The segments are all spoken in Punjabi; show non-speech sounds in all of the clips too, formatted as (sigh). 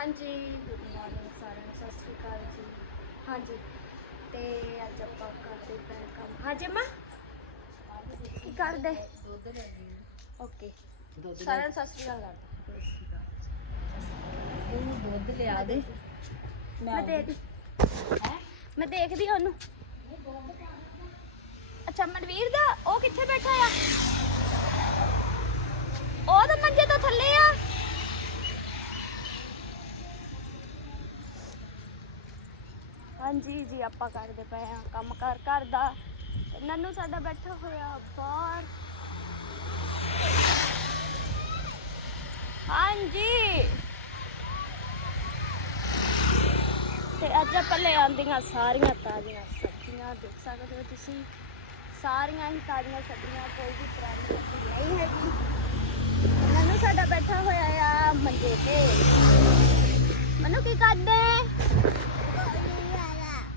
ਹਾਂਜੀ ਗੁੱਡ ਮਾਰਨਿੰਗ ਸਾਰਿਆਂ ਨੂੰ ਸਤਿ ਸ਼੍ਰੀ ਅਕਾਲ ਜੀ। ਹਾਂਜੀ ਤੇ ਅੱਜ ਆਪਾਂ ਕਰਦੇ ਪਏ ਕੰਮ। ਹਾਂਜੀ ਅੰਮਾ? ਕੀ ਕਰਦੇ? ਓਕੇ ਸਾਰਿਆਂ ਨੂੰ ਸਤਿ ਸ਼੍ਰੀ ਅਕਾਲ ਕਰ ਤੂੰ ਦੁੱਧ ਲਿਆ ਦੇ। ਮੈਂ ਮੈਂ ਦੇਖਦੀ ਹਾਂ ਉਹਨੂੰ। ਅੱਛਾ ਮਨਵੀਰ ਦਾ? ਉਹ ਕਿੱਥੇ ਬੈਠਾ ਆ? ਉਹ ਤਾਂ ਮੰਜੇ ਤੋਂ ਥੱਲੇ ਆ। ਹਾਂਜੀ ਜੀ, ਆਪਾਂ ਕਰਦੇ ਪਏ ਆ ਕੰਮ ਕਰ ਕਰਦਾ ਤੇ ਨੰਨੂ ਸਾਡਾ ਬੈਠਾ ਹੋਇਆ ਬਾਹਰ। ਹਾਂਜੀ। ਤੇ ਅੱਜ ਆਪਾਂ ਲੈ ਆਂਦੀਆਂ ਸਾਰੀਆਂ ਤਾਜ਼ੀਆਂ ਸਬਜ਼ੀਆਂ। ਦੇਖ ਸਕਦੇ ਹੋ ਤੁਸੀਂ, ਸਾਰੀਆਂ ਹੀ ਤਾਜ਼ੀਆਂ ਸਬਜ਼ੀਆਂ, ਕੋਈ ਵੀ ਪੁਰਾਣੀ ਸਬਜ਼ੀ ਨਹੀਂ ਹੈਗੀ। ਨੰਨੂ ਸਾਡਾ ਬੈਠਾ ਹੋਇਆ ਆ ਮੰਜੇ ਤੇ। ਮਨੂ ਕੀ ਕਰਦੇ?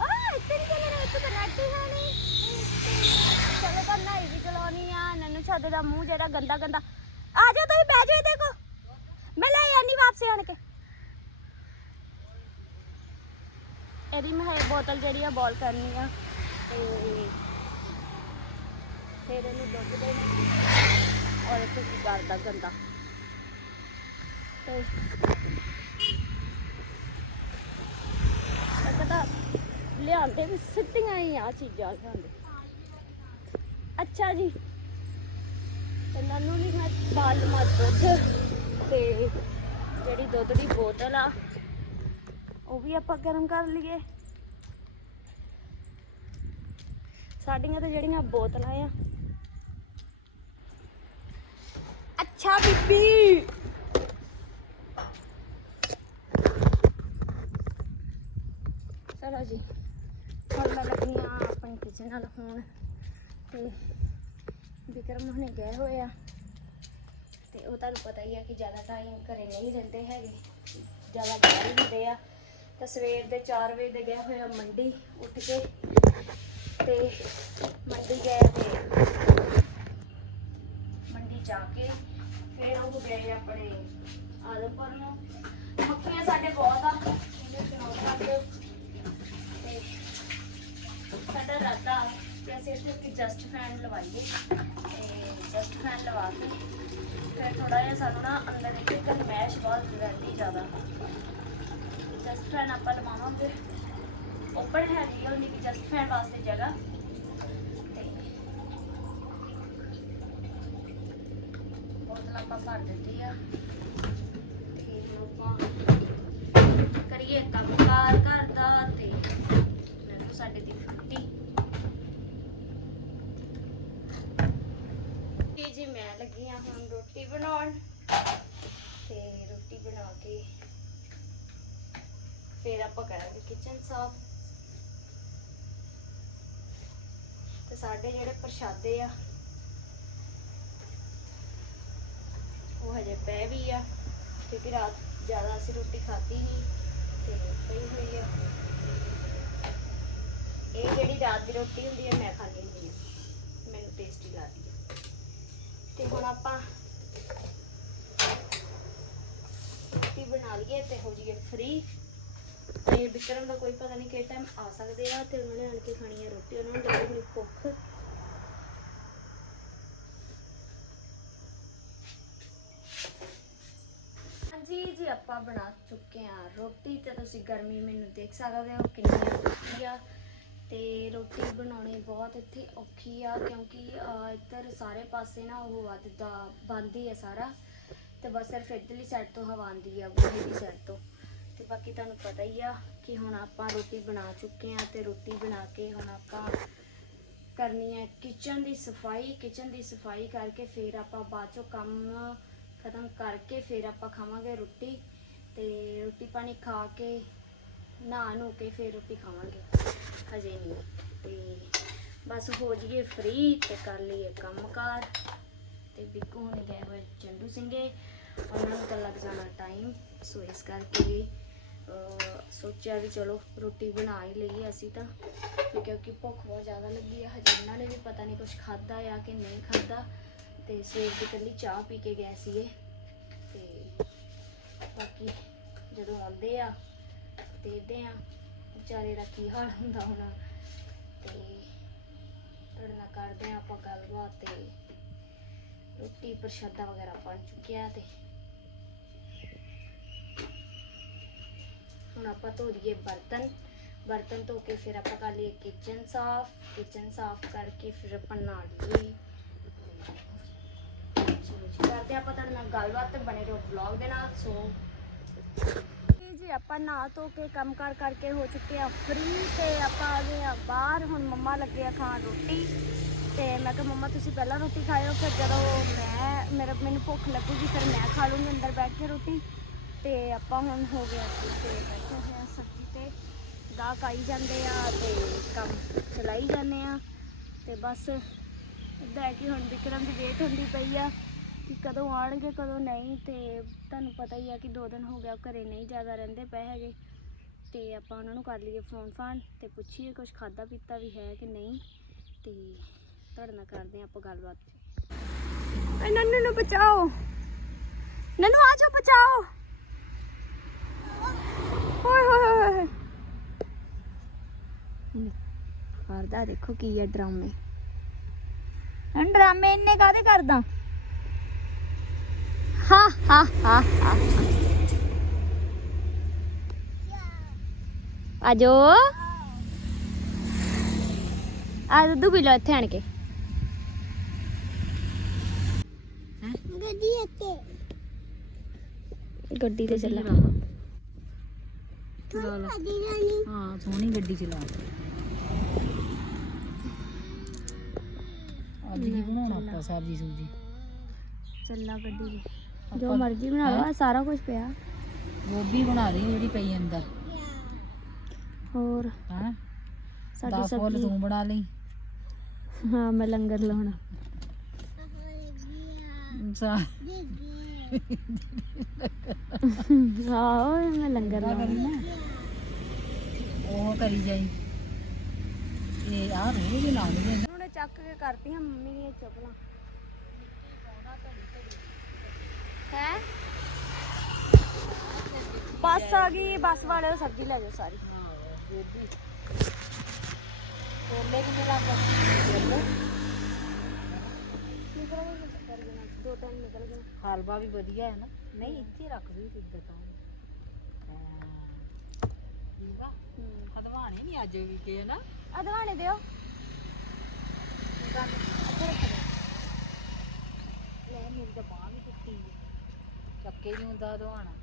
ਆ, ਇੱਥੇ ਨਹੀਂ ਚੱਲਣਾ, ਇੱਥੇ ਤਾਂ ਹੀ ਹੈ ਚਲੋ ਤਾਂ ਨਹਾਈ ਵੀ ਚਲਾਉਣੀ ਆ, ਨੰਨੂ ਸਾਡੇ ਦਾ ਮੂੰਹ ਜਿਹੜਾ ਗੰਦਾ ਗੰਦਾ। ਆ ਜਾ ਤੁਸੀਂ, ਬਹਿ ਜਾਓ ਇਹਦੇ ਮੈਂ ਲੈ ਆਨੀ ਵਾਪਸ ਆਣ ਕੇ। ਇਹਦੀ ਮੈਂ ਇਹ ਬੋਤਲ ਜਿਹੜੀ ਆ ਬੋਲ ਕਰਨੀ ਆ। ਤੇ ਫਿਰ ਇਹਨੂੰ ਦੁੱਧ ਦੇਣਾ। ਔਰ ਇੱਥੇ ਕੀ ਕਰਦਾ ਗੰਦਾ। ਤੇ ਮੈਂ ਤਾਂ ਲਿਆਂਦੇ ਵੀ ਸਿੱਧੀਆਂ ਹੀ ਆ ਚੀਜ਼ਾਂ ਲਿਆਂਦੇ ਅੱਛਾ ਜੀ। ਤੇ ਨਨੂ ਲਈ ਮੈਂ ਪਾਲ ਮਾ ਦੁੱਧ ਤੇ ਜਿਹੜੀ ਦੁੱਧ ਦੀ ਬੋਤਲ ਆ, ਉਹ ਵੀ ਆਪਾਂ ਗਰਮ ਕਰ ਲਈਏ। ਸਾਡੀਆਂ ਤੇ ਜਿਹੜੀਆਂ ਬੋਤਲਾਂ ਆ। ਅੱਛਾ ਬੀਬੀ। ਚਲੋ ਜੀ। ਹੁਣ ਮੈਂ ਲੱਗੀ ਆ ਆਪਣੀ ਕਿਚਨ ਨਾਲ ਹੁਣ। ਤੇ ਵਿਕਰਮ ਹੁਣੇ ਗਏ ਹੋਏ ਆ। ਤੇ ਉਹ ਤੁਹਾਨੂੰ ਪਤਾ ਹੀ ਆ ਕਿ ਜ਼ਿਆਦਾ ਟਾਈਮ ਘਰੇ ਨਹੀਂ ਰਹਿੰਦੇ ਹੈਗੇ। ਜ਼ਿਆਦਾ ਬਾਹਰ ਹੀ ਹੁੰਦੇ ਆ। ਤਾਂ ਸਵੇਰ ਦੇ 4 ਵਜੇ ਦੇ ਗਏ ਹੋਏ ਆ ਮੰਡੀ ਉੱਠ ਕੇ। ਤੇ ਮੰਡੀ ਗਏ ਤੇ ਮੰਡੀ ਜਾ ਕੇ ਫਿਰ ਉਹ ਗਏ ਆਪਣੇ ਆਦਮਪੁਰ ਨੂੰ। ਮੱਖੀਆਂ ਸਾਡੇ ਬਹੁਤ ਆ ਇਹਦੇ ਚਨੌਰ ਕਰਦੇ ਤੇ ਸਾਡਾ ਇਰਾਦਾ ਕਿ ਅਸੀਂ ਇੱਥੇ ਇੱਕ ਜਸਟ ਫੈਨ ਲਵਾਈਏ ਤੇ ਜਸਟ ਫੈਨ ਲਵਾ ਕੇ ਫਿਰ ਥੋੜਾ ਜਿਹਾ ਸਾਨੂੰ ਨਾ ਅੰਦਰ ਇੱਕ ਗਰਮੈਸ਼ ਬਹੁਤ ਰਹਿੰਦੀ ਜ਼ਿਆਦਾ। ਜਸਟ ਫੈਨ ਆਪਾਂ ਲਵਾਵਾਂਗੇ। ਓਪਨ ਹੈਗੀ ਆ ਉਹਦੀ ਜਸਟ ਫੈਨ ਵਾਸਤੇ ਜਗ੍ਹਾ। ਬੋਤਲ ਆਪਾਂ ਭਰ ਦਿੱਤੀ ਆ। ਤੇ ਆਪਾਂ ਕਰੀਏ ਕੰਮਕਾਰ ਘਰ ਦਾ ਤੇ ਮੈਨੂੰ ਸਾਡੇ ਦੀ ਫੁੱਟੀ ਜੀ ਜੀ ਮੈਂ ਲੱਗੀ ਆ ਹੁਣ ਰੋਟੀ ਬਣਾਉਣ। ਤੇ ਰੋਟੀ ਬਣਾ ਕੇ ਫਿਰ ਆਪਾਂ ਕਰਾਂਗੇ ਕਿਚਨ ਸਾਫ਼। ਤੇ ਸਾਡੇ ਜਿਹੜੇ ਪ੍ਰਸ਼ਾਦੇ ਆ, ਉਹ ਹਜੇ ਪੈ ਵੀ ਆ, ਕਿਉਂਕਿ ਰਾਤ ਜ਼ਿਆਦਾ ਅਸੀਂ ਰੋਟੀ ਖਾਧੀ ਨਹੀਂ, ਤੇ ਪਈ ਹੋਈ ਆ। ਇਹ ਜਿਹੜੀ ਰਾਤ ਦੀ ਰੋਟੀ ਹੁੰਦੀ ਹੈ ਮੈਂ ਖਾਂਦੀ ਹੁੰਦੀ ਹਾਂ ਮੈਨੂੰ ਟੇਸਟੀ ਲੱਗਦੀ ਤੇ ਹੁਣ ਆਪਾਂ ਰੋਟੀ ਬਣਾ ਲਈਏ ਤੇ ਹੋ ਜਾਈਏ ਫ੍ਰੀ ਤੇ ਵਿਕਰਮ ਦਾ ਕੋਈ ਪਤਾ ਨਹੀਂ ਕਿਹੜੇ ਟਾਈਮ ਆ ਸਕਦੇ ਆ ਤੇ ਉਹਨਾਂ ਨੇ ਆਣ ਕੇ ਖਾਣੀ ਹੈ ਰੋਟੀ, ਉਹਨਾਂ ਨੂੰ ਲੱਗੀ ਹੋਣੀ ਭੁੱਖ। ਹਾਂਜੀ ਜੀ, ਆਪਾਂ ਬਣਾ ਚੁੱਕੇ ਆ ਰੋਟੀ ਤੇ ਤੁਸੀਂ ਗਰਮੀ ਮੈਨੂੰ ਦੇਖ ਸਕਦੇ ਹੋ ਕਿੰਨੀ ਆ ਤੇ ਰੋਟੀ ਬਣਾਉਣੀ ਬਹੁਤ ਇੱਥੇ ਔਖੀ ਆ ਕਿਉਂਕਿ ਅਹ, ਇੱਧਰ ਸਾਰੇ ਪਾਸੇ ਨਾ ਉਹ ਵੱਧਦਾ ਬੰਦ ਹੀ ਆ ਸਾਰਾ। ਤੇ ਬਸ ਸਿਰਫ ਇੱਧਰਲੀ ਸਾਈਡ ਤੋਂ ਹਵਾ ਆਉਂਦੀ ਆ ਬੂਹੇ ਦੀ ਸਾਈਡ ਤੋਂ। ਤੇ ਬਾਕੀ ਤੁਹਾਨੂੰ ਪਤਾ ਹੀ ਆ ਕਿ ਹੁਣ ਆਪਾਂ ਰੋਟੀ ਬਣਾ ਚੁੱਕੇ ਆ ਤੇ ਰੋਟੀ ਬਣਾ ਕੇ ਹੁਣ ਆਪਾਂ ਕਰਨੀ ਹੈ ਕਿਚਨ ਦੀ ਸਫ਼ਾਈ। ਕਿਚਨ ਦੀ ਸਫ਼ਾਈ ਕਰਕੇ ਫਿਰ ਆਪਾਂ ਬਾਅਦ ਚੋਂ ਕੰਮ ਖਤਮ ਕਰਕੇ ਫਿਰ ਆਪਾਂ ਖਾਵਾਂਗੇ ਰੋਟੀ। ਤੇ ਰੋਟੀ ਪਾਣੀ ਖਾ ਕੇ ਨਹਾ ਨੂੰ ਕੇ ਫਿਰ ਰੋਟੀ ਖਾਵਾਂਗੇ। ਹਜੇ ਨਹੀਂ ਤੇ ਬਸ ਹੋ ਜਾਈਏ ਫ੍ਰੀ ਤੇ ਕਰ ਲਈਏ ਕੰਮਕਾਰ। ਤੇ ਬਿੱਕੂ ਹੁਣ ਗਏ ਹੋਏ ਚੰਡੂ ਸਿੰਘੇ। ਉਹਨਾਂ ਨੂੰ ਤਾਂ ਲੱਗ ਜਾਣਾ ਟਾਈਮ ਸੋ ਇਸ ਕਰਕੇ ਸੋਚਿਆ ਵੀ ਚਲੋ ਰੋਟੀ ਬਣਾ ਹੀ ਲਈਏ ਅਸੀਂ ਤਾਂ। ਕਿਉਂਕਿ ਭੁੱਖ ਬਹੁਤ ਜ਼ਿਆਦਾ ਲੱਗੀ ਹੈ ਹਜੇ ਉਹਨਾਂ ਨੇ ਵੀ ਪਤਾ ਨਹੀਂ ਕੁਝ ਖਾਦਾ ਆ ਕਿ ਨਹੀਂ ਖਾਦਾ ਤੇ ਸਵੇਰ ਦੀ ਕੱਲੀ ਚਾਹ ਪੀ ਕੇ ਗਏ ਸੀਗੇ। ਤੇ ਬਾਕੀ ਜਦੋਂ ਆਉਂਦੇ ਆ ਦੇਖਦੇ ਆ ਵਿਚਾਰੇ ਦਾ ਕੀ ਹਾਲ ਹੁੰਦਾ ਹੋਣਾ ਤੇ ਤੁਹਾਡੇ ਨਾਲ ਕਰਦੇ ਆ ਆਪਾਂ ਗੱਲਬਾਤ ਤੇ ਰੋਟੀ ਪ੍ਰਸ਼ਾਦਾ ਵਗੈਰਾ ਬਣ ਚੁੱਕਿਆ ਤੇ ਹੁਣ ਆਪਾਂ ਧੋ ਲਈਏ ਬਰਤਨ ਬਰਤਨ ਧੋ ਕੇ ਫਿਰ ਆਪਾਂ ਕਰ ਲਈਏ ਕਿਚਨ ਸਾਫ਼ ਕਿਚਨ ਸਾਫ਼ ਕਰਕੇ ਫਿਰ ਆਪਾਂ ਨਹਾ ਲਈਏ। ਚਲੋ ਕਰਦੇ ਆਪਾਂ ਤੁਹਾਡੇ ਨਾਲ ਗੱਲਬਾਤ ਬਣੇ ਰਹੋ ਵਲੌਗ ਦੇ ਨਾਲ, ਸੋ ਜੀ, ਆਪਾਂ ਨਹਾ ਧੋ ਕੇ ਕੰਮ ਕਾਰ ਕਰਕੇ ਹੋ ਚੁੱਕੇ ਆ ਫ੍ਰੀ ਤੇ ਆਪਾਂ ਆ ਗਏ ਆ ਬਾਹਰ। ਹੁਣ ਮੰਮਾ ਲੱਗੇ ਆ ਖਾਣ ਰੋਟੀ ਤੇ ਮੈਂ ਕਿਹਾ, ਮੰਮਾ, ਤੁਸੀਂ ਪਹਿਲਾਂ ਰੋਟੀ ਖਾਇਓ, ਫਿਰ ਜਦੋਂ ਮੈਂ, ਮੇਰਾ, ਮੈਨੂੰ ਭੁੱਖ ਲੱਗੂਗੀ, ਫਿਰ ਮੈਂ ਖਾ ਲੂੰਗੀ ਅੰਦਰ ਬੈਠ ਕੇ ਰੋਟੀ। ਤੇ ਆਪਾਂ ਹੁਣ ਹੋ ਗਿਆ ਸੀ ਤੇ ਬੈਠੇ ਹੋਏ ਆ ਸਬਜ਼ੀ ਤੇ। ਗਾਹਕ ਆਈ ਜਾਂਦੇ ਆ ਤੇ ਕੰਮ ਚਲਾਈ ਜਾਂਦੇ ਆ ਤੇ ਬਸ ਇਦਾਂ ਹੈ ਕਿ ਹੁਣ ਵਿਕਰਮ ਦੀ ਵੇਟ ਹੁੰਦੀ ਪਈ ਆ। ਕਿ ਕਦੋਂ ਆਣਗੇ ਕਦੋਂ ਨਹੀਂ ਤੇ ਤੁਹਾਨੂੰ ਪਤਾ ਹੀ ਆ ਕਿ ਦੋ ਦਿਨ ਹੋ ਗਿਆ, ਉਹ ਘਰੇ ਨਹੀਂ ਜ਼ਿਆਦਾ ਰਹਿੰਦੇ ਪਏ ਹੈਗੇ। ਤੇ ਆਪਾਂ ਉਹਨਾਂ ਨੂੰ ਕਰ ਲਈਏ ਫੋਨ ਫਾਨ ਤੇ ਪੁੱਛੀਏ ਕੁਝ ਖਾਦਾ ਪੀਤਾ ਵੀ ਹੈ ਕਿ ਨਹੀਂ ਤੇ ਤੁਹਾਡੇ ਨਾਲ ਕਰਦੇ ਆ ਆਪਾਂ ਗੱਲਬਾਤ। ਐ ਨੰਨੂ ਨੂੰ ਬਚਾਓ। ਨੰਨੂ ਆ ਜਾਓ, ਬਚਾਓ। ਹੋਏ ਹੋਏ ਕਰਦਾ ਦੇਖੋ ਕੀ ਹੈ ਡਰਾਮੇ। ਡਰਾਮੇ ਇੰਨੇ ਕਾਦੇ ਕਰਦਾ? ਹਾ ਹਾ ਹਾ ਹਾ ਆਜੋ ਆ ਦੁੱਧ ਪੀ ਲਓ ਇੱਥੇ ਆਣ ਕੇ। ਗੱਡੀ ਇੱਥੇ। ਗੱਡੀ ਤੇ ਚੱਲਾ। ਹਾਂ ਸੋਹਣੀ ਗੱਡੀ ਚਲਾ। ਅੱਜ ਕੀ ਬਣਾਉਣਾ ਆਪਾਂ ਸਬਜ਼ੀ ਸੁਬਜੀ ਚੱਲਾ ਗੱਡੀ। ਦੀ ਜੋ ਮਰਜ਼ੀ ਬਣਾ ਲਓ ਆਹ ਸਾਰਾ ਕੁਝ ਪਿਆ। ਗੋਭੀ ਬਣਾ ਲਈ ਜਿਹੜੀ ਪਈ ਅੰਦਰ। ਹੋਰ? ਹਾਂ? ਸਾਡੀ 10 ਫੁੱਲ ਸਬਜ਼ੀ। ਤੂੰ ਬਣਾ ਲਈ। ਹਾਂ ਮੈਂ ਲੰਗਰ ਲਾਉਣਾ। ਸਾ ਹਾਂ ਮੈਂ ਲੰਗਰ ਲਾਉਣਾ। ਉਹ ਕਰੀ ਜਾਈ। ਇਹ ਆ ਰੋਜ਼ ਹੀ ਲਾਉਂਦੇ ਨੇ। ਉਹਨੇ ਚੱਕ ਕੇ ਕਰਤੀਆਂ ਮੰਮੀ ਦੀਆਂ ਚੱਪਲਾਂ ਹੈ? ਬੱਸ ਆ ਗਈ ਬੱਸ ਵਾਲੇ ਸਬਜ਼ੀ ਲੈ ਜਾਓ ਸਾਰੀ। ਗੋਭੀ ਛੋਲੇ ਕਿੰਨੇ ਦੇਣਾ ਦੋ ਤਿੰਨ ਨਿਕਲ ਗਏ? ਹਲਵਾ ਵੀ ਵਧੀਆ ਹੈ ਨਾ। ਨਹੀਂ ਇੱਥੇ ਰੱਖ ਵੀ ਕਿੱਦਾਂ ਤਾਂ। ਹੂੰ। ਖਦਵਾਣੇ ਨਹੀਂ ਅੱਜ ਵੀ ਕੇ ਨਾ? ਅਦਵਾਣੇ ਦਿਓ। ਲੈ ਮੇਰੀ ਤਾਂ ਬਾਹ ਵੀ ਟੁੱਟੀ ਹੈ ਚੱਕੇ ਨਹੀਂ ਹੁੰਦਾ ਦਵਾਣਾ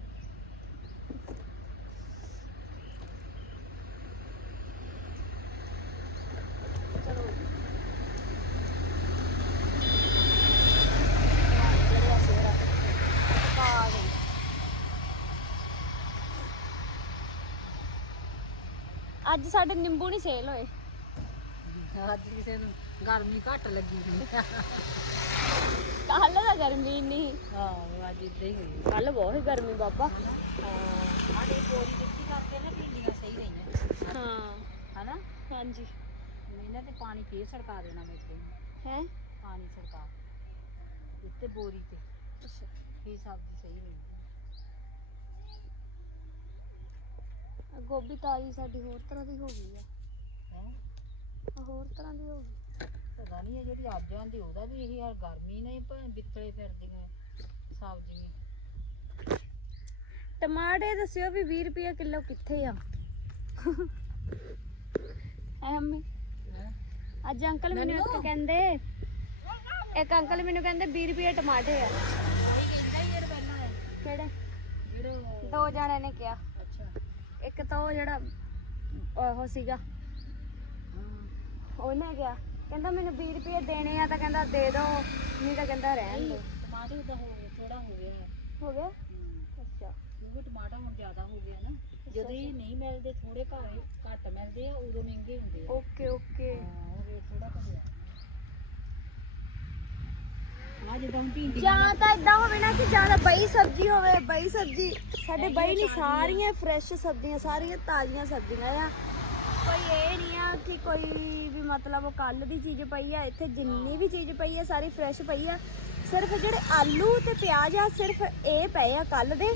ਅੱਜ ਸਾਡੇ ਨਿੰਬੂ ਨਹੀਂ ਸੇਲ ਹੋਏ। ਅੱਜ ਕਿਸੇ ਨੂੰ ਗਰਮੀ ਘੱਟ ਲੱਗੀ ਸੀ ਕੱਲ ਤਾਂ ਗਰਮੀ ਨਹੀਂ ਹਾਂ ਅੱਜ ਇੱਦਾਂ ਹੀ ਹੋਈ ਕੱਲ ਬਹੁਤ ਹੀ ਗਰਮੀ ਬਾਬਾ। ਸਾਡੇ ਬੋਰੀ ਦਿੱਤੀ ਕਰਕੇ ਨਾ ਢੀਲੀਆਂ ਸਹੀ ਰਹੀਆਂ। ਹਾਂ। ਹਨਾ? ਹਾਂਜੀ। ਇਹਨਾਂ ਤੇ ਪਾਣੀ ਫੇਰ ਛੜਕਾ ਦੇਣਾ ਮੈਂ ਇੱਥੇ ਹੈ। ਪਾਣੀ ਛੜਕਾ ਇੱਥੇ ਬੋਰੀ ਤੇ। ਫੇਰ ਸਬਜ਼ੀ ਸਹੀ ਰਹੀ ਗੋਭੀ ਤਾਜੀ ਸਾਡੀ ਹੋਰ ਤਰ੍ਹਾਂ ਦੀ ਹੋ ਗਈ ਆ। ਹੈ? ਹੋਰ ਤਰ੍ਹਾਂ ਦੀ ਹੋ ਗਈ। ਪਤਾ ਨਹੀਂ ਇਹ ਜਿਹੜੀ ਅੱਜ ਆਂਦੀ ਉਹਦਾ ਵੀ ਇਹੀ ਹਾਲ ਗਰਮੀ ਨਹੀਂ ਭਾਵੇਂ ਬਿੱਤਲੇ ਫਿਰਦੀਆਂ ਸਬਜ਼ੀਆਂ। ਟਮਾਟੇ ਦੱਸਿਓ ਵੀ 20 ਰੁਪਏ ਕਿਲੋ ਕਿੱਥੇ ਆ? ਐ ਹੈਂ? ਅੱਜ ਅੰਕਲ ਮੈਨੂੰ ਇੱਕ ਕਹਿੰਦੇ ਇੱਕ ਅੰਕਲ ਮੈਨੂੰ ਕਹਿੰਦੇ 20 ਰੁਪਏ ਟਮਾਟੇ ਆ। ਇਹ ਕਹਿੰਦਾ ਹੀ ਯਾਰ ਪਹਿਲਾਂ। ਕਿਹੜੇ? ਜਿਹੜਾ ਦੋ ਜਣਿਆਂ ਨੇ ਕਿਹਾ। ਅੱਛਾ। ਇੱਕ ਤਾਂ ਉਹ ਜਿਹੜਾ ਉਹ ਸੀਗਾ। ਉਹਨੇ ਕਿਹਾ ਕਹਿੰਦਾ ਮੈਨੂੰ ਵੀਹ ਰੁਪਏ ਦੇਣੇ ਆ ਤਾਂ ਕਹਿੰਦਾ ਦੇ ਦਿਓ ਨਹੀਂ ਤਾਂ ਕਹਿੰਦਾ ਰਹਿਣ ਦਿਓ ਟਮਾਟਰ ਤਾਂ ਹੋ ਥੋੜਾ ਹੋ ਗਿਆ। ਹੈ ਹੋ। ਗਿਆ ਅੱਛਾ ਕਿਉਂਕਿ ਟਮਾਟਰ ਹੁਣ ਜ਼ਿਆਦਾ ਹੋ ਗਿਆ ਨਾ। ਜਦੋਂ ਇਹ ਨਹੀਂ ਮਿਲਦੇ ਥੋੜੇ ਘਰ ਘੱਟ ਮਿਲਦੇ ਆ ਉਦੋਂ ਮਹਿੰਗੇ ਹੁੰਦੇ ਆ। Okay okay. ਹਾਂ ਰੇਟ ਥੋੜਾ ਘਟਿਆ। ਆ ਜਾਂ ਤਾਂ ਇਦਾਂ ਹੋਵੇ ਨਾ ਕਿ ਜ਼ਿਆਦਾ ਬਈ ਸਬਜ਼ੀ ਹੋਵੇ ਬਈ ਸਬਜ਼ੀ। ਸਾਡੇ ਬਈ ਨਹੀਂ ਸਾਰੀਆਂ ਫਰੈਸ਼ ਸਬਜ਼ੀਆਂ ਸਾਰੀਆਂ ਤਾਜ਼ੀਆਂ ਸਬਜ਼ੀਆਂ ਆ। ਕੋਈ ਇਹ ਨਹੀਂ ਆ ਕਿ ਕੋਈ ਵੀ ਮਤਲਬ ਕੱਲ ਦੀ ਚੀਜ਼ ਪਈ ਆ ਇੱਥੇ ਜਿੰਨੀ ਵੀ ਚੀਜ਼ ਪਈ ਆ ਸਾਰੀ ਫਰੈਸ਼ ਪਈ ਆ। ਸਿਰਫ ਜਿਹੜੇ ਆਲੂ ਤੇ ਪਿਆਜ਼ ਆ ਸਿਰਫ ਇਹ ਪਏ ਆ ਕੱਲ ਦੇ।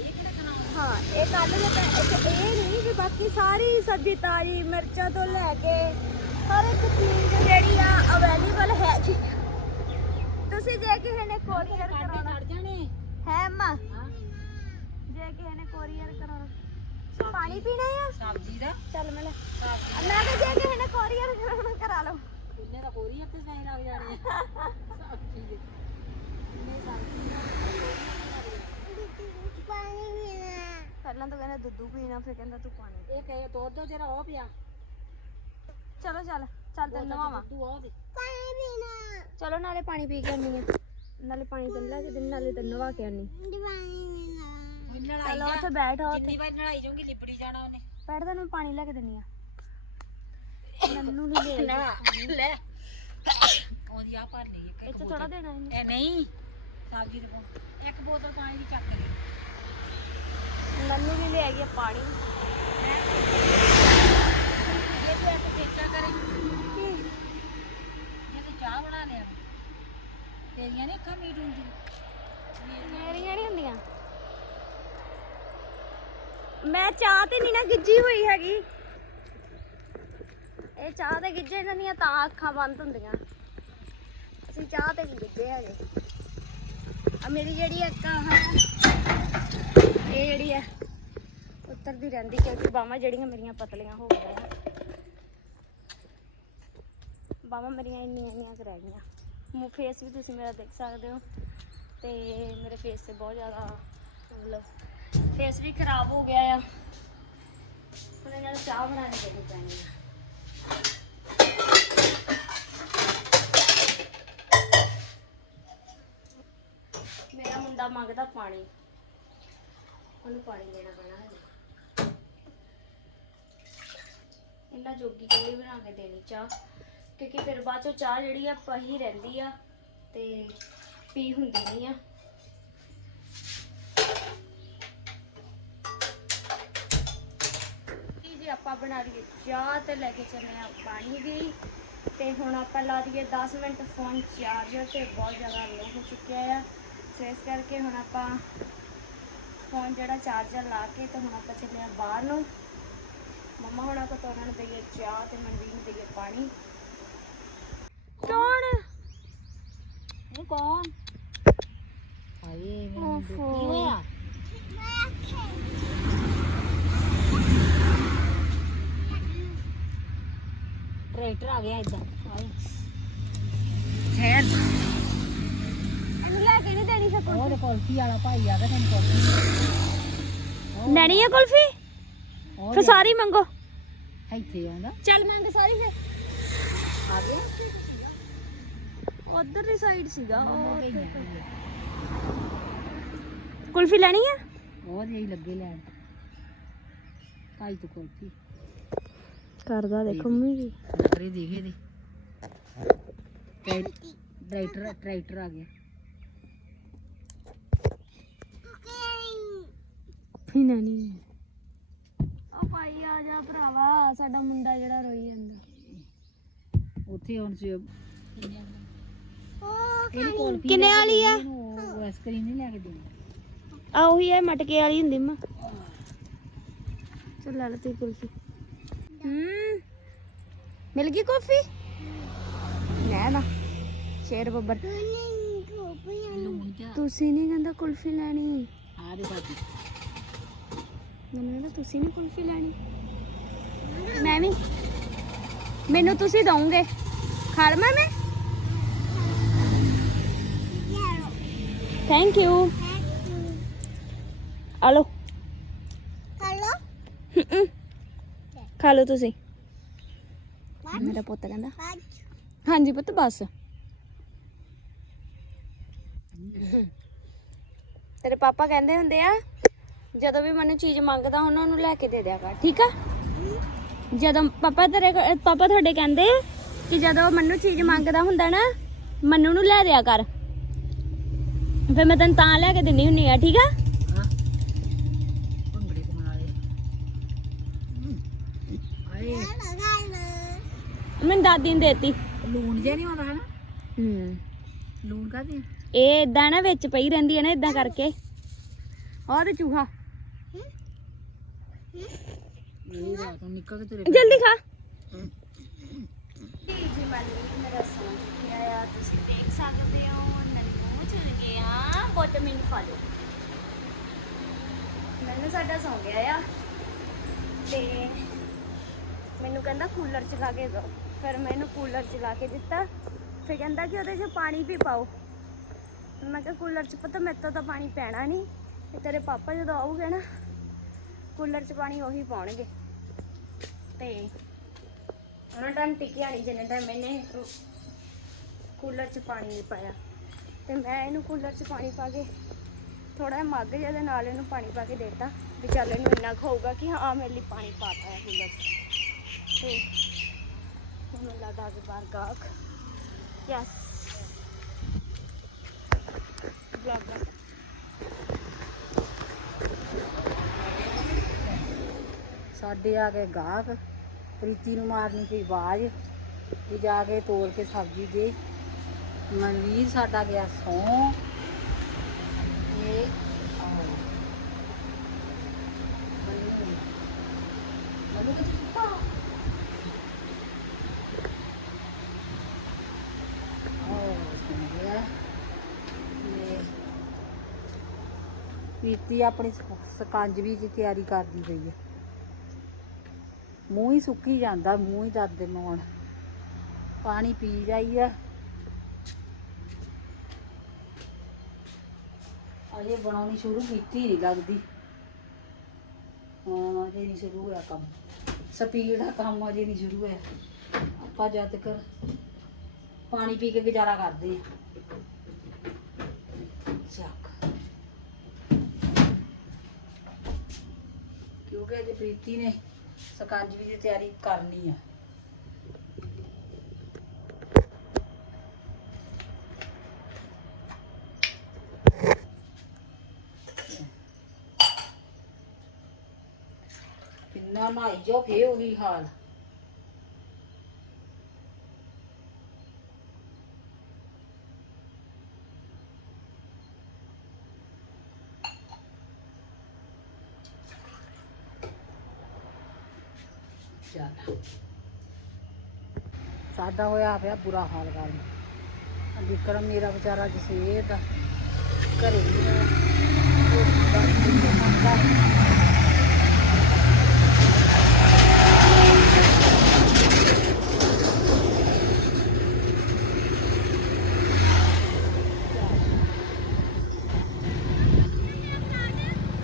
ਹਾਂ ਇਹ ਕੱਲ ਦੇ ਪਏ ਇੱਥੇ ਇਹ ਨਹੀਂ ਵੀ ਬਾਕੀ ਸਾਰੀ ਸਬਜ਼ੀ ਤਾਜ਼ੀ ਮਿਰਚਾਂ ਤੋਂ ਲੈ ਕੇ ਹਰ ਇੱਕ ਚੀਜ਼ ਜਿਹੜੀ ਆ ਅਵੇਲੇਬਲ ਹੈ ਜੀ ਤੁਸੀਂ ਜੇ ਕਿਸੇ ਨੇ ਕੋਰੀਅਰ ਕਰਾਉਣਾ ਜਾਣੇ। ਹੈ ਹਾਂ। ਜੇ ਕਿਸੇ ਨੇ ਕੋਰੀਅਰ ਕਰਾਉਣਾ। ਪਾਣੀ ਪੀਣਾ ਆ। ਸਬਜ਼ੀ ਦਾ। ਚੱਲ ਮੈਂ ਲੈ। ਮੈਂ ਕਿਹਾ ਜੇ ਕਿਸੇ ਨੇ ਕੋਰੀਅਰ ਕਰਾਉਣਾ ਕਰਾ ਲਓ। ਉਹਨੇ ਤਾਂ ਕੋਰੀਅਰ ਤੇ ਪੈਸੇ ਲੱਗ ਜਾਣੇ ਆ। ਸਬਜ਼ੀ ਦੇ। ਉਹਨੇ ਸਬਜ਼ੀ ਦਾ ਪਹਿਲਾਂ ਤਾਂ ਕਹਿੰਦਾ ਦੁੱਧੂ ਪੀਣਾ ਫਿਰ ਕਹਿੰਦਾ ਤੂੰ ਪਾਣੀ ਇਹ ਕਹੇ ਦੁੱਧ ਜਿਹੜਾ ਉਹ ਪਿਆ। ਚਲੋ ਚੱਲ ਚੱਲ ਤੈਨੂੰ ਨਵਾਵਾਂ ਦੁੱਧ ਉਹ ਦੇ। ਚਲੋ ਨਾਲੇ ਪਾਣੀ ਪੀ ਕੇ ਆਨੀ ਆ। ਨਾਲੇ ਪਾਣੀ ਤੈਨੂੰ ਲੈ ਕੇ ਦੇਣੀ ਨਾਲੇ ਤੈਨੂੰ ਨਵਾ ਕੇ ਆਨੀ ਹੁਣ ਲੜਾਈ ਚਲੋ ਉੱਥੇ ਬੈਠ ਆ ਉੱਥੇ। ਜਿੰਨੀ ਵਾਰ ਲੜਾਈ ਜਾਊਂਗੀ ਲਿਬੜੀ ਜਾਣਾ ਉਹਨੇ। ਬੈਠ ਤੈਨੂੰ ਪਾਣੀ ਲੈ ਕੇ ਦਿੰਨੀ ਆ। ਨੰਨੂ ਨਹੀਂ ਲੈ ਨਾ ਲੈ ਉਹਦੀ ਆ ਭਰ ਲਈ ਇੱਕ- ਇੱਕ ਇੱਥੇ ਥੋੜਾ ਦੇਣਾ ਇਹਨੇ। ਇਹ ਨਹੀਂ ਸਬਜ਼ੀ ਦੇ ਪਾਉਣ ਇੱਕ ਬੋਤਲ ਪਾਣੀ ਦੀ ਚੱਕ ਲਈ। ਨੰਨੂ ਵੀ ਲੈ ਗਿਆ ਪਾਣੀ ਇਹ ਤੂੰ ਇੱਕ ਦੇਖਿਆ ਕਰੇ ਜੇ ਤੂੰ ਚਾਹ ਬਣਾ ਲਿਆ ਤੇਰੀਆਂ ਨੇ ਅੱਖਾਂ ਮੀਟ ਹੁੰਦੀ ਮੇਰੀਆਂ ਨਹੀਂ ਹੁੰਦੀਆਂ ਮੈਂ ਚਾਹ ਤੇ ਨਹੀਂ ਨਾ ਗਿੱਜੀ ਹੋਈ ਹੈਗੀ। ਇਹ ਚਾਹ ਤੇ ਗਿੱਜੇ ਇਹਨਾਂ ਦੀਆਂ ਤਾਂ ਅੱਖਾਂ ਬੰਦ ਹੁੰਦੀਆਂ। ਅਸੀਂ ਚਾਹ ਤੇ ਨਹੀਂ ਗਿੱਜੇ ਹੈਗੇ। ਆ ਮੇਰੀ ਜਿਹੜੀ ਅੱਖਾਂ ਹੈ ਇਹ ਜਿਹੜੀ ਹੈ ਉੱਤਰਦੀ ਰਹਿੰਦੀ ਕਿਉਂਕਿ ਬਾਹਾਂ ਜਿਹੜੀਆਂ ਮੇਰੀਆਂ ਪਤਲੀਆਂ ਹੋ ਗਈਆਂ। ਬਾਹਾਂ ਮੇਰੀਆਂ ਇੰਨੀਆਂ ਇੰਨੀਆਂ ਕਰ ਗਈਆਂ। ਮੂੰਹ ਫੇਸ ਵੀ ਤੁਸੀਂ ਮੇਰਾ ਦੇਖ ਸਕਦੇ ਹੋ। ਤੇ ਮੇਰੇ ਫੇਸ ਤੇ ਬਹੁਤ ਜ਼ਿਆਦਾ, ਮਤਲਬ ਫੇਸ ਵੀ ਖਰਾਬ ਹੋ ਗਿਆ ਆ। ਹੁਣ ਇਹਨਾਂ ਨੂੰ ਚਾਹ ਬਣਾਉਣੀ ਚਾਹੀਦੀ ਪੈਣੀ ਆ। ਮੇਰਾ ਮੁੰਡਾ ਮੰਗਦਾ ਪਾਣੀ। ਉਹਨੂੰ ਪਾਣੀ ਦੇਣਾ ਪੈਣਾ ਹੈ ਇਹਨਾਂ ਜੋਗੀ ਕੋਈ ਬਣਾ ਕੇ ਦੇਣੀ ਚਾਹ। ਕਿਉਂਕਿ ਫਿਰ ਬਾਅਦ ਚੋਂ ਚਾਹ ਜਿਹੜੀ ਆ ਪਹੀ ਰਹਿੰਦੀ ਆ ਤੇ ਪੀ ਹੁੰਦੀ ਨਹੀਂ ਆ। ਬਣਾ ਲਈਏ। ਚਾਹ ਤੇ ਲੈ ਕੇ ਚੱਲੇ ਆ ਪਾਣੀ ਵੀ। ਤੇ ਹੁਣ ਆਪਾਂ ਲਾ ਦਈਏ 10 ਮਿੰਟ ਫੋਨ ਚਾਰਜਰ ਤੇ ਬਹੁਤ ਜ਼ਿਆਦਾ ਲੋ ਹੋ ਚੁੱਕਿਆ ਆ। ਸੋ ਇਸ ਕਰਕੇ ਹੁਣ ਆਪਾਂ ਫੋਨ ਜਿਹੜਾ ਚਾਰਜਰ ਲਾ ਕੇ ਤੇ ਹੁਣ ਆਪਾਂ ਚੱਲੇ ਆ ਬਾਹਰ ਨੂੰ। ਮੰਮਾ ਹੁਣਾਂ ਕੋ ਤਾਂ ਉਹਨਾਂ ਨੂੰ ਦਈਏ ਚਾਹ ਤੇ ਮਨਵੀਰ ਨੂੰ ਦਈਏ ਪਾਣੀ। ਕੌਣ? ਇਹ ਕੌਣ? ਓਹੋ। ਕੀ ਹੋਇਆ। ਟਰੈਕਟਰ ਆ ਗਿਆ ਇਦਾਂ ਖੈਰ। ਇਹਨੂੰ ਲੈ ਕੇ ਨਹੀਂ ਦੇਣੀ ਸਕੋ ਉਹ ਕੁਲਫੀ ਵਾਲਾ ਭਾਈ ਆ ਗਿਆ ਤੈਨੂੰ ਕੁਲਫੀ। ਲੈਣੀ ਹੈ ਕੁਲਫੀ? ਉਹ ਫਿਰ ਸਾਰੀ ਮੰਗੋ। ਇੱਥੇ ਆਉਂਦਾ ਚੱਲ ਮੰਗ ਸਾਰੀ ਫਿਰ। ਆ ਗਿਆ। ਉਧਰ ਦੀ ਸਾਈਡ ਸੀਗਾ ਉਹ ਉਹ ਉੱਥੇ। ਗਈ ਕੁਲਫੀ ਲੈਣੀ ਹੈ ਉਹ ਜਿਹੀ ਲੱਗੇ ਲੈਣ। ਭਾਈ ਤੂੰ ਕੁਲਫੀ। ਕਰਦਾ ਦੇਖੋ। ਮੰਮੀ ਜੀ। ਕਰੇ ਦੇਖੇ ਦੇ ਟਰੈਕਟਰ ਟਰੈਕਟਰ ਆ ਗਿਆ। ਨਹੀਂ ਆ ਭਾਈ ਆ ਜਾ ਭਰਾਵਾ ਸਾਡਾ ਮੁੰਡਾ ਜਿਹੜਾ ਰੋਈ ਜਾਂਦਾ। ਉੱਥੇ ਹੁਣ ਸੀ ਕਿੰਨੇ ਵਾਲੀ ਆ? ਉਹ ਆਈਸਕ੍ਰੀਮ ਨਹੀਂ ਲੈ ਕੇ ਦੇਣੀ। ਆ ਉਹੀ ਹੈ ਮਟਕੇ ਵਾਲੀ ਹੁੰਦੀ ਮਾਂ ਚੱਲ ਲੈ ਲੈ ਤੀ ਕੁਲਫੀ। ਹੂੰ। ਮਿਲ ਗਈ ਕੁਲਫੀ ਲੈ ਨਾ ਸ਼ੇਰ ਬੱਬਰ। ਤੁਸੀਂ ਨਹੀਂ ਕਹਿੰਦਾ ਕੁਲਫੀ ਲੈਣੀ। ਆ ਦੇ ਸਾਡੀ ਮੈਨੂੰ ਕਹਿੰਦਾ ਤੁਸੀਂ ਨਹੀਂ ਕੁਲਫੀ ਲੈਣੀ। ਮੈਂ ਵੀ। ਮੈਨੂੰ ਤੁਸੀਂ ਦਓਗੇ ਖਾ ਲਵਾਂ ਮੈਂ? ਥੈਂਕ ਯੂ ਲਓ। ਹਲੋ ਖਾ ਲਓ ਤੁਸੀਂ। ਮੇਰਾ ਪੁੱਤ ਕਹਿੰਦਾ। ਹਾਂਜੀ ਪੁੱਤ ਬਸ। ਤੇਰੇ ਪਾਪਾ ਕਹਿੰਦੇ ਹੁੰਦੇ ਆ ਜਦੋਂ ਵੀ ਮੈਨੂੰ ਚੀਜ਼ ਮੰਗਦਾ ਉਹਨਾਂ ਨੂੰ ਲੈ ਕੇ ਦੇ ਦਿਆ ਕਰ ਠੀਕ ਆ? ਜਦੋਂ ਪਾਪਾ ਤੇਰੇ ਕੋ- ਪਾਪਾ ਤੁਹਾਡੇ ਕਹਿੰਦੇ ਕਿ ਜਦੋਂ ਮੈਨੂੰ ਚੀਜ਼ ਮੰਗਦਾ ਹੁੰਦਾ ਨਾ ਮੰਨੂ ਨੂੰ ਲੈ ਦਿਆ ਕਰ। ਫਿਰ ਮੈਂ ਤੈਨੂੰ ਤਾਂ ਲੈ ਕੇ ਦਿੰਨੀ ਹੁੰਨੀ ਆ ਠੀਕ ਆ ਹਾਂ ਭੰਗੜੇ ਪਾਉਣ ਵਾਲੇ ਆਏ ਮੈਨੂੰ ਦਾਦੀ ਨੇ ਦੇਤੀ। ਲੂਣ ਜਿਹਾ ਨਹੀਂ ਆਉਂਦਾ ਹਨਾ? ਹੂੰ। ਲੂਣ ਕਾਹਦੇ ਇਹ ਇਦਾਂ ਨਾ ਵਿੱਚ ਪਈ ਰਹਿੰਦੀ ਹੈ ਨਾ ਇਦਾਂ ਕਰਕੇ। ਆਹ ਤੇ ਚੂਹਾ। ਇਹ ਰਾਤ ਨੂੰ ਨਿਕਲ ਕੇ ਤੁਰੇ ਜਲਦੀ ਖਾ। ਜੀ ਮਨਵੀਰ ਮੇਰਾ ਸੌਂ ਚੁੱਕਿਆ ਆ ਤੁਸੀਂ ਦੇਖ ਸਕਦੇ ਹੋ ਚਲ ਗਿਆ ਮੈਨੂੰ ਖਾ ਲਓ ਨੰਨੂ ਸਾਡਾ ਸੌਂ ਗਿਆ ਆ। ਤੇ ਮੈਨੂੰ ਕਹਿੰਦਾ ਕੂਲਰ ਚਲਾ ਕੇ ਦਿਓ ਫਿਰ ਮੈਂ ਇਹਨੂੰ ਕੂਲਰ ਚਲਾ ਕੇ ਦਿੱਤਾ। ਫਿਰ ਕਹਿੰਦਾ ਕਿ ਉਹਦੇ 'ਚ ਪਾਣੀ ਵੀ ਪਾਓ। ਮੈਂ ਕਿਹਾ, ਕੂਲਰ 'ਚ ਪਤਾ ਮੇਰੇ ਤੋਂ ਤਾਂ ਪਾਣੀ ਪੈਣਾ ਨਹੀਂ। ਤੇਰੇ ਪਾਪਾ ਜਦੋਂ ਆਉਗੇ ਨਾ, ਕੂਲਰ 'ਚ ਪਾਣੀ ਉਹੀ ਪਾਉਣਗੇ। ਤੇ ਉਹਨਾਂ ਟਾਈਮ ਟਿਕਿਆ ਨਹੀਂ ਜਿੰਨੇ ਟਾਈਮ ਮੈਨੇ ਕੂਲਰ 'ਚ ਪਾਣੀ ਨਹੀਂ ਪਾਇਆ। ਤੇ ਮੈਂ ਇਹਨੂੰ ਕੂਲਰ 'ਚ ਪਾਣੀ ਪਾ ਕੇ ਥੋੜਾ ਜਿਹਾ ਮੱਗ ਜਿਹਾ ਦੇ ਨਾਲ ਇਹਨੂੰ ਪਾਣੀ ਪਾ ਕੇ ਦੇਤਾ। ਵੀ ਚੱਲ ਇਹਨੂੰ ਇੰਨਾ ਕੁ ਹੋਊਗਾ ਕਿ ਹਾਂ ਮੇਰੇ ਲਈ ਪਾਣੀ ਪਾਤਾ ਹੈ ਕੂਲਰ 'ਚ। ਤੇ ਹੁਣ ਮੈਨੂੰ ਲੱਗਾ ਕਿ ਬਾਹਰ ਗਾਹਕ ਯਸ ਬਲਾ ਬਲਾ ਸਾਡੇ ਆ ਕੇ ਗਾਹਕ ਪ੍ਰੀਤੀ ਨੂੰ ਮਾਰਨੀ ਕੋਈ ਆਵਾਜ਼ ਵੀ ਜਾ ਕੇ ਤੋਲ ਕੇ ਸਬਜ਼ੀ ਦੇ ਮਨਵੀਰ ਸਾਡਾ ਗਿਆ ਸੌਂ ਇਹ ਆਓ। ਬੰਨੂ। ਬੰਨੂ ਕਿੱਥੇ ਸੁੱਤਾ? ਆਓ, ਸੌਂ ਗਿਆ। ਤੇ ਪ੍ਰੀਤੀ ਆਪਣੀ ਸਕੰਜਵੀ ਦੀ ਤਿਆਰੀ ਕਰਦੀ ਪਈ ਹੈ ਮੂੰਹ ਹੀ ਸੁੱਕੀ ਜਾਂਦਾ, ਮੂੰਹ ਹੀ ਦਰਦ ਮੋਣ ਪਾਣੀ ਪੀ ਜਾਈ ਅਜੇ ਬਣਾਉਣੀ ਸ਼ੁਰੂ ਕੀਤੀ ਨਹੀਂ ਲੱਗਦੀ। ਹਾਂ, ਅਜੇ ਨਹੀਂ ਸ਼ੁਰੂ ਹੋਇਆ ਕੰਮ। ਸਪੀਡ ਦਾ ਕੰਮ ਅਜੇ ਨਹੀਂ ਸ਼ੁਰੂ ਹੋਇਆ। ਆਪਾਂ ਜਦ ਤੱਕ ਪਾਣੀ ਪੀ ਕੇ ਗੁਜ਼ਾਰਾ ਕਰਦੇ ਆ। ਚੱਕ ਕਿਉਂਕਿ ਅਜੇ ਪ੍ਰੀਤੀ ਨੇ ਸਕੰਜਵੀ ਦੀ ਤਿਆਰੀ ਕਰਨੀ ਆ। ਕਿੰਨਾ ਨਹਾਈ ਜੋ ਫੇ ਉਹੀ ਹਾਲ। ਚੱਲ ਸਾਡਾ ਹੋਇਆ ਪਿਆ ਬੁਰਾ ਹਾਲ ਗੱਲ ਵਿਕਰਮ ਮੇਰਾ ਵਿਚਾਰਾ ਜਸੇਰ ਦਾ ਘਰੇ ਹੀ ਆ। ਰੋਟੀ ਪਾਣੀ ਨਹੀਂ ਖਾਂਦਾ।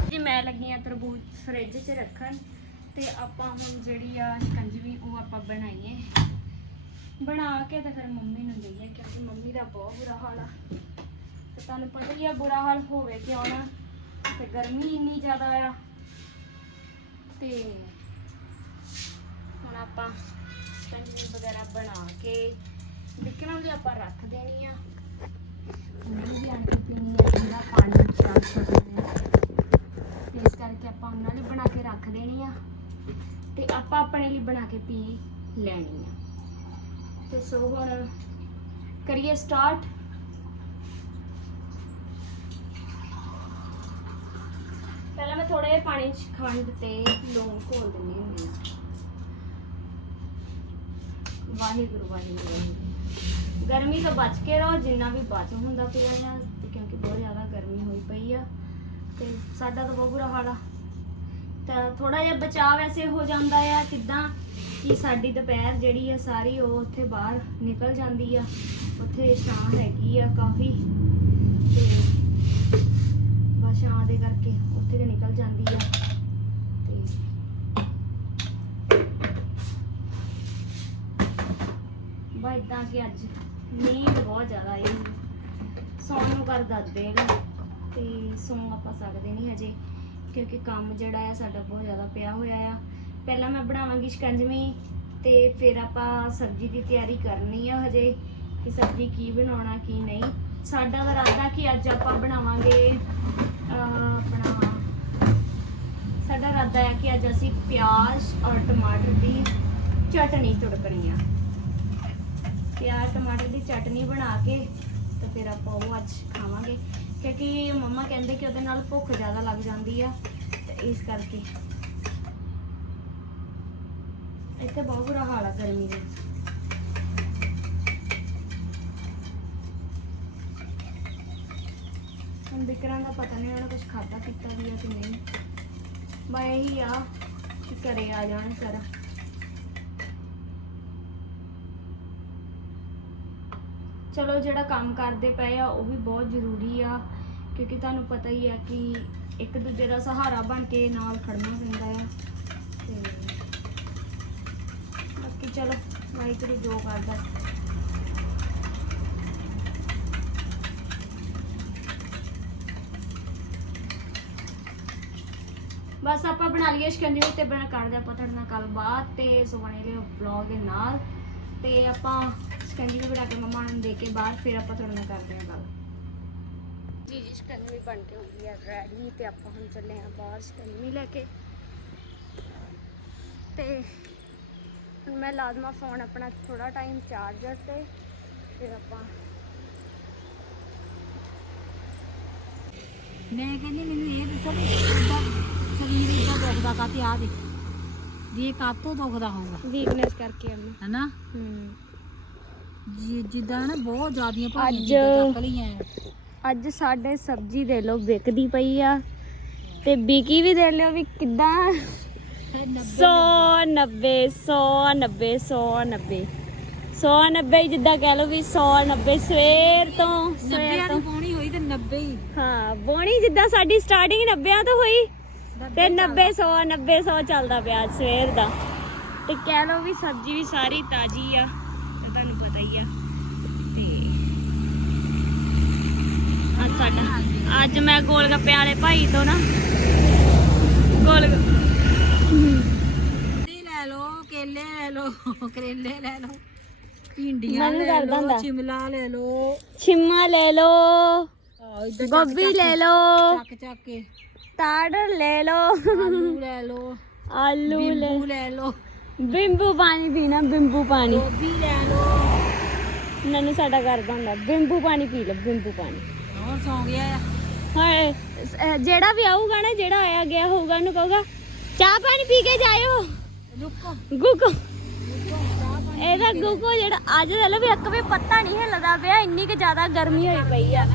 ਜੀ ਮੈਂ ਲੱਗੀ ਆ ਤਰਬੂਜ ਫ੍ਰਿਜ 'ਚ ਰੱਖਣ ਤੇ ਆਪਾਂ ਹੁਣ ਜਿਹੜੀ ਆ ਸ਼ਿਕੰਜਵੀ, ਉਹ ਆਪਾਂ ਬਣਾਈਏ। ਬਣਾ ਕੇ ਤਾਂ ਫਿਰ ਮੰਮੀ ਨੂੰ ਦਈਏ, ਕਿਉਂਕਿ ਮੰਮੀ ਦਾ ਬਹੁਤ ਬੁਰਾ ਹਾਲ ਆ। ਤੇ ਤੁਹਾਨੂੰ ਪਤਾ ਹੀ ਆ, ਬੁਰਾ ਹਾਲ ਹੋਵੇ ਕਿਉਂ ਨਾ, ਤੇ ਗਰਮੀ ਇੰਨੀ ਜ਼ਿਆਦਾ ਆ। ਤੇ ਹੁਣ ਆਪਾਂ ਸ਼ਿਕੰਜਵੀ ਵਗੈਰਾ ਬਣਾ ਕੇ, ਵਿਕਰਮ ਵੀ ਆਪਾਂ ਰੱਖ ਦੇਣੀ ਆ। ਨਹੀਂ ਵੀ ਆਣ ਕੇ ਪੀਣੀ ਆ ਠੰਡਾ ਪਾਣੀ ਚਾਹ ਸਕਦੇ ਆ। ਇਸ ਕਰਕੇ ਆਪਾਂ ਉਹਨਾਂ ਲਈ ਬਣਾ ਕੇ ਰੱਖ ਦੇਣੀ ਆ। ਤੇ ਆਪਾਂ ਆਪਣੇ ਲਈ ਬਣਾ ਕੇ ਪੀ ਲੈਣੀ ਆ। ਤੇ ਸੋ ਹੁਣ ਕਰੀਏ ਸਟਾਰਟ ਪਹਿਲਾਂ ਮੈਂ ਥੋੜੇ ਪਾਣੀ ਚ ਖੰਡ ਤੇ ਲੂਣ ਘੋਲ ਦਿੰਦੀ ਹੁੰਦੀ ਹਾਂ ਵਾਹਿਗੁਰੂ ਵਾਹਿਗੁਰੂ। ਵਾਹਿਗੁਰੂ। ਗਰਮੀ ਤੋਂ ਬਚ ਕੇ ਰਹੋ, ਜਿੰਨਾ ਵੀ ਬਚ ਹੁੰਦਾ ਪਿਆ ਆ ਕਿਉਂਕਿ ਬਹੁਤ ਜ਼ਿਆਦਾ ਗਰਮੀ ਹੋਈ ਪਈ ਆ। ਤੇ ਸਾਡਾ ਤਾਂ ਬਹੁਤ ਬੁਰਾ ਹਾਲ ਆ। ਤਾਂ ਥੋੜਾ ਜਿਹਾ ਬਚਾਅ ਵੈਸੇ ਹੋ ਜਾਂਦਾ ਆ, ਕਿਦਾਂ ਕਿ ਸਾਡੀ ਦੁਪਹਿਰ ਜਿਹੜੀ ਆ ਸਾਰੀ ਉਹ ਉੱਥੇ ਬਾਹਰ ਨਿਕਲ ਜਾਂਦੀ ਆ, ਉੱਥੇ ਛਾਂ ਹੈਗੀ ਆ ਕਾਫੀ, ਤੇ ਬਸ ਛਾਂ ਦੇ ਕਰਕੇ ਉੱਥੇ ਤੇ ਨਿਕਲ ਜਾਂਦੀ ਆ, ਤੇ ਬਾ ਇਦਾਂ ਕਿ ਅੱਜ ਨੀਂਦ ਬਹੁਤ ਜ਼ਿਆਦਾ ਆਈ। ਸੌਣ ਨੂੰ ਕਰਦਾ ਦਿਲ ਤੇ ਸੌਂ ਆਪਾਂ ਸਕਦੇ ਨਹੀਂ ਹਜੇ। ਕਿਉਂਕਿ ਕੰਮ ਜਿਹੜਾ ਆ ਸਾਡਾ ਬਹੁਤ ਜ਼ਿਆਦਾ ਪਿਆ ਹੋਇਆ ਆ। ਪਹਿਲਾਂ ਮੈਂ ਬਣਾਵਾਂਗੀ ਸ਼ਿਕੰਜਵੀ ਤੇ ਫਿਰ ਆਪਾਂ ਸਬਜ਼ੀ ਦੀ ਤਿਆਰੀ ਕਰਨੀ ਆ ਹਜੇ ਕਿ ਸਬਜ਼ੀ ਕੀ ਬਣਾਉਣਾ, ਕੀ ਨਹੀਂ। ਸਾਡਾ ਇਰਾਦਾ ਕਿ ਅੱਜ ਆਪਾਂ ਬਣਾਵਾਂਗੇ ਆਪਣਾ ਸਾਡਾ ਇਰਾਦਾ ਹੈ ਕਿ ਅੱਜ ਅਸੀਂ ਪਿਆਜ਼ ਔਰ ਟਮਾਟਰ ਦੀ ਚਟਨੀ ਤੁੜਕਣੀ ਆ। ਪਿਆਜ਼, ਟਮਾਟਰ ਦੀ ਚਟਨੀ ਬਣਾ ਕੇ ਤੇ ਫਿਰ ਆਪਾਂ ਉਹ ਅੱਜ ਖਾਵਾਂਗੇ। ਕਿਉਂਕਿ ਮੰਮਾ ਕਹਿੰਦੇ ਕਿ ਉਹਦੇ ਨਾਲ ਭੁੱਖ ਜ਼ਿਆਦਾ ਲੱਗ ਜਾਂਦੀ ਆ, ਤੇ ਇਸ ਕਰਕੇ। ਇੱਥੇ ਬਹੁਤ ਬੁਰਾ ਹਾਲ ਆ ਗਰਮੀ ਦਾ ਹੁਣ ਵਿਕਰਾਂ ਦਾ ਪਤਾ ਨਹੀਂ ਉਹਨੇ ਕੁਝ ਖਾਧਾ ਪੀਤਾ ਵੀ ਆ ਕਿ ਨਹੀਂ। ਬਾ ਇਹੀ ਆ ਕਿ ਘਰੇ ਆ ਜਾਣ ਸਰ। ਚਲੋ ਜਿਹੜਾ ਕੰਮ ਕਰਦੇ ਪਏ ਆ, ਉਹ ਵੀ ਬਹੁਤ ਜ਼ਰੂਰੀ ਆ, ਕਿਉਂਕਿ ਤੁਹਾਨੂੰ ਪਤਾ ਹੀ ਆ ਕਿ ਇੱਕ ਦੂਜੇ ਦਾ ਸਹਾਰਾ ਬਣ ਕੇ ਨਾਲ ਖੜਨਾ ਪੈਂਦਾ ਆ। ਤੇ ਬਾਕੀ ਚਲੋ, ਵਾਹਿਗੁਰੂ ਜੋ ਕਰਦਾ। ਬਸ ਆਪਾਂ ਬਣਾ ਲਈਏ ਸ਼ਿਕੰਜਵੀ ਤੇ ਬਣਾ ਕਰਦੇ ਆਪਾਂ ਤੁਹਾਡੇ ਨਾਲ ਗੱਲਬਾਤ ਬਾਅਦ ਤੇ ਸੁਬਾਣੇ ਲਈ ਵਲੌਗ ਦੇ ਨਾਲ। ਤੇ ਆਪਾਂ ਸ਼ਿਕੰਜਵੀ ਬਣਾ ਕੇ ਮਮਾ ਨੂੰ ਦੇ ਕੇ ਬਾਅਦ ਫਿਰ ਆਪਾਂ ਤੁਹਾਡੇ ਨਾਲ ਕਰਦੇ ਹਾਂ ਗੱਲ। ਜੀ ਜੀ ਸ਼ਿਕੰਜਵੀ ਬਣ ਕੇ ਹੋ ਗਈ ਹੈ ਰੈਡੀ ਤੇ ਆਪਾਂ ਹੁਣ ਚੱਲੇ ਹਾਂ ਬਾਹਰ ਸ਼ਿਕੰਜਵੀ ਲੈ ਕੇ। ਤੇ ਹੁਣ ਮੈਂ ਲਾਜ਼ਮਾ ਫੋਨ ਆਪਣਾ ਥੋੜਾ ਟਾਈਮ ਚਾਰਜਰ ਤੇ ਫਿਰ ਆਪਾਂ ਮੈਂ ਕਹਿੰਦੀ ਮੈਨੂੰ ਇਹ ਦੱਸੋ ਵੀ ਏਦਾਂ ਸਰੀਰ ਇਦਾਂ ਦੁਖਦਾ ਕਾਤੇ ਆ ਦੇ ਵੀ ਇਹ ਕਾਤੋਂ ਦੁਖਦਾ ਹੋਊਗਾ? ਵੀਕਨੈਸ ਕਰਕੇ ਅੰਮਾ ਹੈਨਾ? ਹੂੰ। ਜੀ ਜਿੱਦਾਂ ਨਾ ਬਹੁਤ ਜ਼ਿਆਦੀਆਂ ਭਾਰੀਆਂ ਅੱਜ- ਚੀਜ਼ਾਂ ਚੱਕ ਲਈਆਂ ਐ। ਅੱਜ ਸਾਡੇ ਸਬਜ਼ੀ ਦੇ ਲੋ ਵਿਕਦੀ ਪਈ ਆ। ਤੇ ਬਿਕੀ ਵੀ ਦੇ ਲਿਓ ਵੀ ਕਿੱਦਾਂ? 190 190 190 190 ਜਿੱਦਾਂ ਕਹਿ ਲਓ ਵੀ 190 ਸਵੇਰ ਤੋਂ 90 ਸਵੇਰ ਤੋਂ। ਪਾਉਣੀ ਹੋਈ ਤੇ 90 ਹੀ। ਹਾਂ ਬੋਣੀ ਜਿੱਦਾਂ ਸਾਡੀ ਸਟਾਰਟਿੰਗ 90 ਤੋਂ ਹੋਈ। ਤੇ 90 100 90 100 ਚੱਲਦਾ ਪਿਆ ਅੱਜ ਸਵੇਰ ਦਾ। ਤੇ ਕਹਿ ਲਓ ਵੀ ਸਬਜ਼ੀ ਵੀ ਸਾਰੀ ਤਾਜ਼ੀ ਆ ਤੇ ਤੁਹਾਨੂੰ ਪਤਾ ਹੀ ਆ। ਤੇ ਅੱਜ ਸਾਡਾ ਅੱਜ ਮੈਂ ਗੋਲ ਗੱਪੇ ਵਾਲੇ ਭਾਈ ਤੋਂ ਨਾ ਗੋਲ ਲੈ ਲਓ ਕੇਲੇ ਲੈ ਲਓ ਕਰੇਲੇ ਲੈ ਲਓ ਭਿੰਡੀਆਂ ਲੈ ਲਓ। ਸ਼ਿਮਲਾ ਲੈ ਲਓ। ਛਿੰਮਾ ਲੈ ਲਓ ਗੋਭੀ ਲੈ ਲਓ। ਚੱਕ ਚੱਕ ਕੇ। ਟਾਟਰ ਲੈ ਲਓ ਆਲੂ ਲੈ ਲਓ ਆਲੂ ਲੈ ਨਿੰਬੂ ਲੈ ਲਓ ਬਿੰਬੂ ਪਾਣੀ ਪੀਣਾ ਬਿੰਬੂ ਪਾਣੀ ਗੋਭੀ ਲੈ ਲਓ ਨਨੂ ਸਾਡਾ ਕਰਦਾ ਹੁੰਦਾ ਬਿੰਬੂ ਪਾਣੀ ਪੀ ਲਓ ਬਿੰਬੂ ਪਾਣੀ ਹੋਰ ਸੌਂ ਗਿਆ ਆ ਹਾਏ ਸ- ਅਹ ਜਿਹੜਾ ਵੀ ਆਊਗਾ ਨਾ ਜਿਹੜਾ ਆਇਆ ਗਿਆ ਹੋਊਗਾ ਉਹਨੂੰ ਕਹੂਗਾ ਚਾਹ ਪਾਣੀ ਪੀ ਕੇ ਜਾਇਓ ਰੁਕੋ ਗੁੱਗੂ ਇਹਦਾ ਗੁੱਗੂ ਜਿਹੜਾ ਅੱਜ ਦੇ ਲੋ ਵੀ ਇੱਕ ਵੀ ਪੱਤਾ ਨਹੀਂ ਹਿੱਲਦਾ ਪਿਆ ਇੰਨੀ ਕਿ ਜ਼ਿਆਦਾ ਗਰਮੀ ਹੋਈ ਪਈ ਆ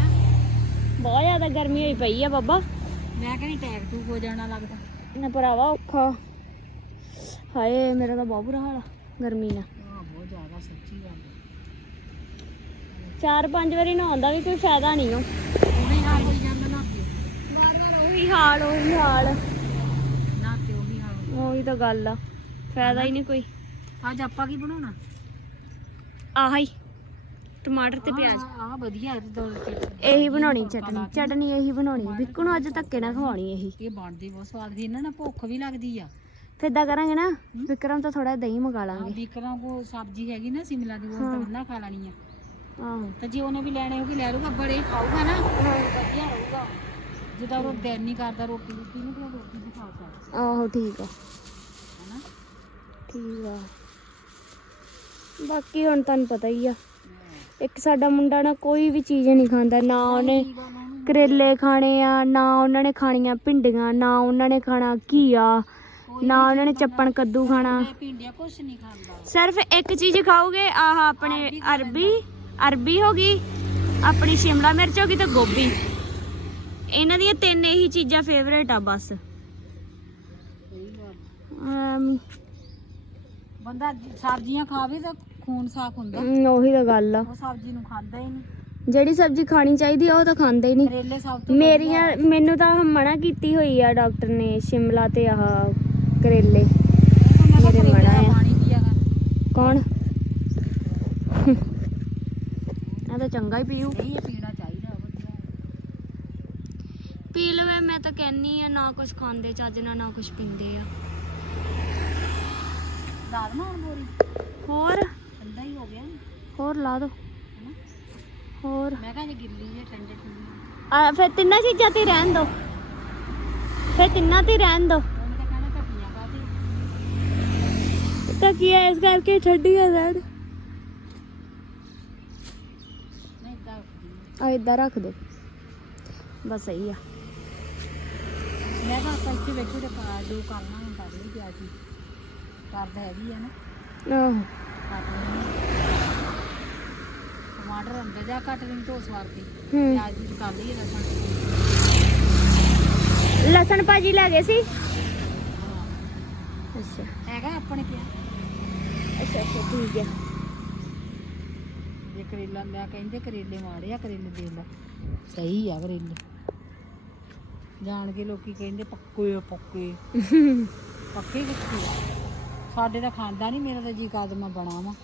ਬਹੁਤ ਜ਼ਿਆਦਾ ਗਰਮੀ ਹੋਈ ਪਈ ਆ ਬਾਬਾ ਮੈਂ ਕਹਿੰਦੀ ਟੈਗ ਟੂਕ ਹੋ ਜਾਣਾ ਲੱਗਦਾ। ਨਾ ਭਰਾਵਾ ਔਖਾ। ਹਾਏ ਮੇਰਾ ਤਾਂ ਬਹੁਤ ਬੁਰਾ ਹਾਲ ਆ ਗਰਮੀ ਨਾਲ। ਹਾਂ ਬਹੁਤ ਜ਼ਿਆਦਾ ਸੱਚੀ ਗੱਲ ਚਾਰ ਪੰਜ ਵਾਰੀ ਨਹਾਉਣ ਦਾ ਵੀ ਕੋਈ ਫਾਇਦਾ ਨਹੀਂ ਉਹ ਉਹੀ ਹਾਲ ਹੋਈ ਜਾਂਦਾ ਨਾ ਵਾਰ ਵਾਰ ਉਹੀ ਹਾਲ ਉਹੀ ਹਾਲ। ਨਾ ਤੇ ਉਹੀ ਹਾਲ। ਹੋਈ। ਉਹੀ ਤਾਂ ਗੱਲ ਆ ਫਾਇਦਾ ਹੀ ਨਹੀਂ ਕੋਈ। ਅੱਜ ਆਪਾਂ ਕੀ ਬਣਾਉਣਾ? ਆਹ ਹੀ। ਟਮਾਟਰ ਤੇ ਪਿਆਜ਼। ਆ ਵਧੀਆ ਇਹ ਬਣਾਉਣੀ ਚਟਨੀ ਚਟਨੀ ਇਹੀ ਬਣਾਉਣੀ ਬਿੱਕੂ ਨੂੰ ਅੱਜ ਧੱਕੇ ਨਾਲ ਖਵਾਉਣੀ ਇਹੀ। ਇਹ ਬਣਦੀ ਬਹੁਤ ਸਵਾਦ ਦੀ ਇਹਨਾਂ ਨਾਲ ਭੁੱਖ ਵੀ ਲੱਗਦੀ ਆ। ਫਿਰ ਏਦਾਂ ਕਰਾਂਗੇ ਨਾ ਵਿਕਰਮ ਤੋਂ ਥੋੜਾ ਦਹੀਂ ਮੰਗਾ ਲਾਂਗੇ। ਬੀਕਰਾਂ ਕੋ ਸਬਜ਼ੀ ਹੈਗੀ ਨਾ ਸਿਮਲਾ ਦੀ ਉਹ ਤਾਂ ਪਹਿਲਾਂ ਖਾ ਲੈਣੀ ਆ। ਆਹੋ। ਤੇ ਜੇ ਉਹਨੇ ਵੀ ਲੈਣੇ ਹੋਗੇ ਲੈ ਲੂਗਾ ਬੜੇ ਖਾਊਗਾ ਨਾ। ਵਧੀਆ ਰਹੂਗਾ। ਜਿੱਦਾਂ ਉਹ ਦਿਲ ਨਹੀਂ ਕਰਦਾ ਰੋਟੀ ਰੋਟੀ ਨੂੰ ਤਾਂ ਰੋਟੀ ਵੀ ਖਾ ਸਕਦਾ। ਆਹੋ ਠੀਕ ਆ। ਹਨਾ? ਠੀਕ ਆ। ਬਾਕੀ ਹੁਣ ਤੁਹਾਨੂੰ ਪਤਾ ਹੀ ਆ। ਇੱਕ ਸਾਡਾ ਮੁੰਡਾ ਨਾ ਕੋਈ ਵੀ ਚੀਜ਼ ਨਹੀਂ ਖਾਂਦਾ ਨਾ ਉਹਨੇ ਕਰੇਲੇ ਖਾਣੇ ਆ ਨਾ ਉਹਨਾਂ ਨੇ ਖਾਣੀਆਂ ਭਿੰਡੀਆਂ ਨਾ ਉਹਨਾਂ ਨੇ ਖਾਣਾ ਘੀਆ ਨਾ ਉਹਨਾਂ ਨੇ ਚੱਪਣ ਕੱਦੂ ਖਾਣਾ। ਭਿੰਡੀਆਂ ਕੁਛ ਨਹੀਂ ਖਾਂਦਾ ਸਿਰਫ ਇੱਕ ਚੀਜ਼ ਖਾਓਗੇ ਆਹ ਆਪਣੇ ਅਰਬੀ ਅਰਬੀ ਹੋ ਗਈ ਆਪਣੀ ਸ਼ਿਮਲਾ ਮਿਰਚ ਹੋ ਗਈ ਤੇ ਗੋਭੀ। ਇਹਨਾਂ ਦੀਆਂ ਤਿੰਨ ਇਹੀ ਚੀਜ਼ਾਂ ਫੇਵਰੇਟ ਆ ਬਸ। ਬੰਦਾ ਸਬਜ਼ੀਆਂ ਖਾਵੇ ਤਾਂ ਖੂਨ ਸਾਫ਼ ਹੁੰਦਾ। ਹਮ, ਉਹੀ ਤਾਂ ਗੱਲ ਆ। ਉਹ ਸਬਜ਼ੀ ਨੂੰ ਖਾਂਦਾ ਹੀ ਨਹੀਂ। ਜਿਹੜੀ ਸਬਜ਼ੀ ਖਾਣੀ ਚਾਹੀਦੀ ਆ ਉਹ ਤਾਂ ਖਾਂਦੇ ਹੀ ਨਹੀਂ। ਕਰੇਲੇ ਸਭ ਤੋਂ ਮੇਰੀਆਂ ਮੈਨੂੰ ਤਾਂ ਮਨਾ ਕੀਤੀ ਹੋਈ ਆ ਡਾਕਟਰ ਨੇ ਸ਼ਿਮਲਾ ਤੇ ਆਹ ਕਰੇਲੇ। ਮੇਰੇ ਮੇਰੇ। ਪਾਣੀ ਪੀਆ ਕਰ ਕੌਣ? ਆ ਤਾਂ ਚੰਗਾ ਹੀ ਪੀਊ। ਨਹੀਂ ਇਹ ਪੀਣਾ ਚਾਹੀਦਾ ਵਧੀਆ। ਪੀ ਲਵੇ ਮੈਂ ਤਾਂ ਕਹਿੰਨੀ ਆ ਨਾ ਕੁਝ ਖਾਂਦੇ ਚੱਜ ਨਾਲ ਨਾ ਕੁਝ ਪੀਂਦੇ ਆ। ਦਾਲ ਹੁਣ ਬੋਰੀ? ਹੋਰ? ਹੀ ਹੋ ਗਿਆ ਹੋਰ ਲਾ ਦੋ। ਹੋਰ। ਮੈਂ ਕਿਹਾ ਜੇ ਗਿੱਲੀ ਜੇ ਠੰਡੇ ਠੰਡੇ। ਆ ਫਿਰ ਤਿੰਨਾਂ ਚੀਜ਼ਾਂ ਤੇ ਰਹਿਣ ਦੋ। ਫਿਰ ਤਿੰਨਾਂ ਤੇ ਰਹਿਣ ਦੋ। ਤਾਂ ਤਾਂ ਕੀ ਹੈ ਇਸ ਕਰਕੇ ਠੰਡੀਆਂ ਰਹਿਣ। ਨਹੀਂ ਤਾਂ ਆ ਇਦਾਂ ਰੱਖ ਦੋ। ਬਸ ਸਹੀ ਆ। ਮੈਂ ਕਿਹਾ ਆਪਾਂ ਇੱਥੇ ਬੈਠੇ ਤੇ ਪਾ ਜੋ ਕਰਨਾ ਕਰ ਲਈ ਪਿਆ ਜੀ ਕਰਦਾ ਹੈਗੀ ਆ ਨਾ। ਆਹੋ। ਟਮਾਟਰ ਅੰਦਰ ਜਾ ਕੱਟ ਲੈਣੀ ਧੋ ਸਵਾਰ ਕੇ ਹੂੰ ਪਿਆਜ਼ ਵੀ ਕਰ ਲਈਏ ਲਸਣ। ਲਸਣ ਭਾਜੀ ਲੈ ਗਏ ਸੀ? ਹਾਂ। ਅੱਛਾ। ਹੈਗਾ ਆਪਣੇ ਪਿਆ ਅੱਛਾ ਅੱਛਾ ਠੀਕ ਹੈ। ਜੇ ਕਰੇਲਾ ਲਿਆ ਕਹਿੰਦੇ ਕਰੇਲੇ ਮਾੜੇ ਆ ਕਰੇਲੇ ਦੇ ਲੈ। ਸਹੀ ਆ ਕਰੇਲੇ। ਜਾਣ ਕੇ ਲੋਕੀ ਕਹਿੰਦੇ ਪੱਕੇ ਆ ਪੱਕੇ। (laughs) ਪੱਕੇ ਕਿੱਥੇ ਆ? ਸਾਡੇ ਤਾਂ ਖਾਂਦਾ ਨਹੀਂ ਮੇਰਾ ਤਾਂ ਜੀ ਕਾਦ ਮੈਂ ਬਣਾਵਾਂ